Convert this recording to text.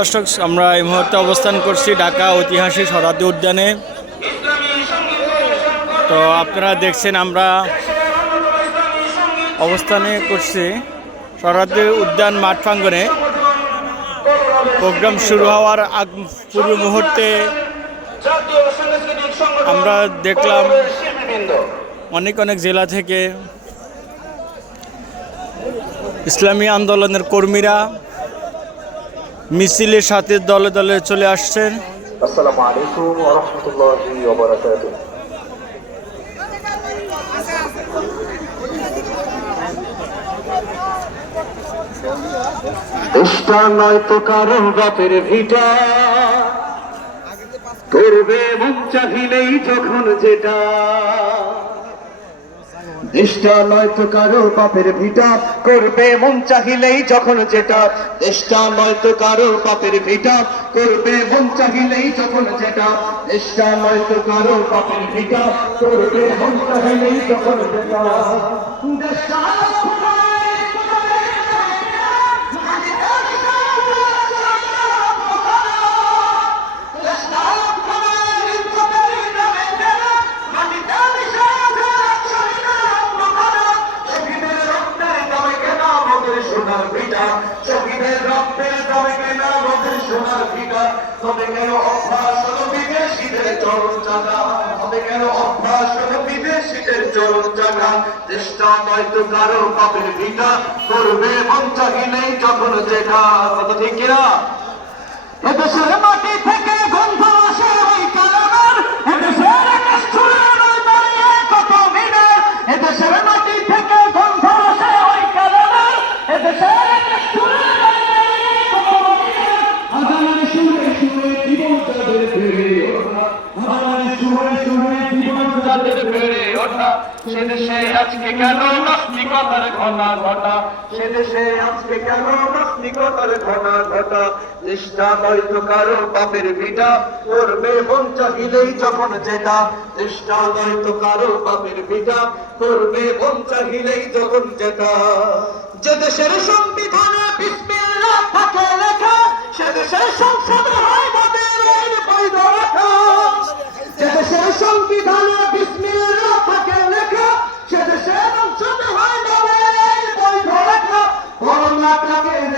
দর্শক, আমরা এই মুহূর্তে অবস্থান করছি ঢাকা ঐতিহাসিক সরাদি উদ্যানে। তো আপনারা দেখছেন, আমরা অবস্থানে করছি সরাদি উদ্যান মাঠ প্রাঙ্গনে প্রোগ্রাম শুরু হওয়ার আগ পূর্ব মুহূর্তে আমরা দেখলাম অনেক অনেক জেলা থেকে ইসলামী আন্দোলনের কর্মীরা মিছিলের সাথে দলে দলে চলে আসছেন। আসসালামু আলাইকুম ওয়া রাহমাতুল্লাহি ওয়া বারাকাতুহু। দেশটা নয় কারও বাপের ভিটা। করবে মন চাহিলেই যখন যেটা। দেশটা নয় তো কারও পাপের ভিটা। করবে মন চাহিলেই যখন যেটা। দেশটা নয় তো কারও পাপের ভিটা। করবে মন চাহিলেই যখন যেটা। দেশটা নয় তো কারও পাপের ভিটা। করবে মন চাহিলেই যখন যেটা। রক্তের তবে কেনা আমাদের সোনার ফিকা তবে কেন অভ্যাস হলো বিদেশিদের চরণ চাকা তবে কেন অভ্যাস হলো বিদেশিদের চরণ চাকা চেষ্টা নয়তো কারও পাপের ভিটা। করবে যখন যেটা। ঠিক কিনা? এদেশের মাটি থেকে গন্ধ দেশে আজকে কেন নাস্তিকতার ঘটা সে দেশে আজকে কেন ঘটা নয়তো কারও মন চাহিলেই যখন যেটা চেষ্টা নয়তো কারও বাপের ভিটা করবে মন চাহিলেই যখন যেটা যে দেশের সংবিধানে বিসমিল্লাহ থাকে লেখা, সে দেশের সংসদে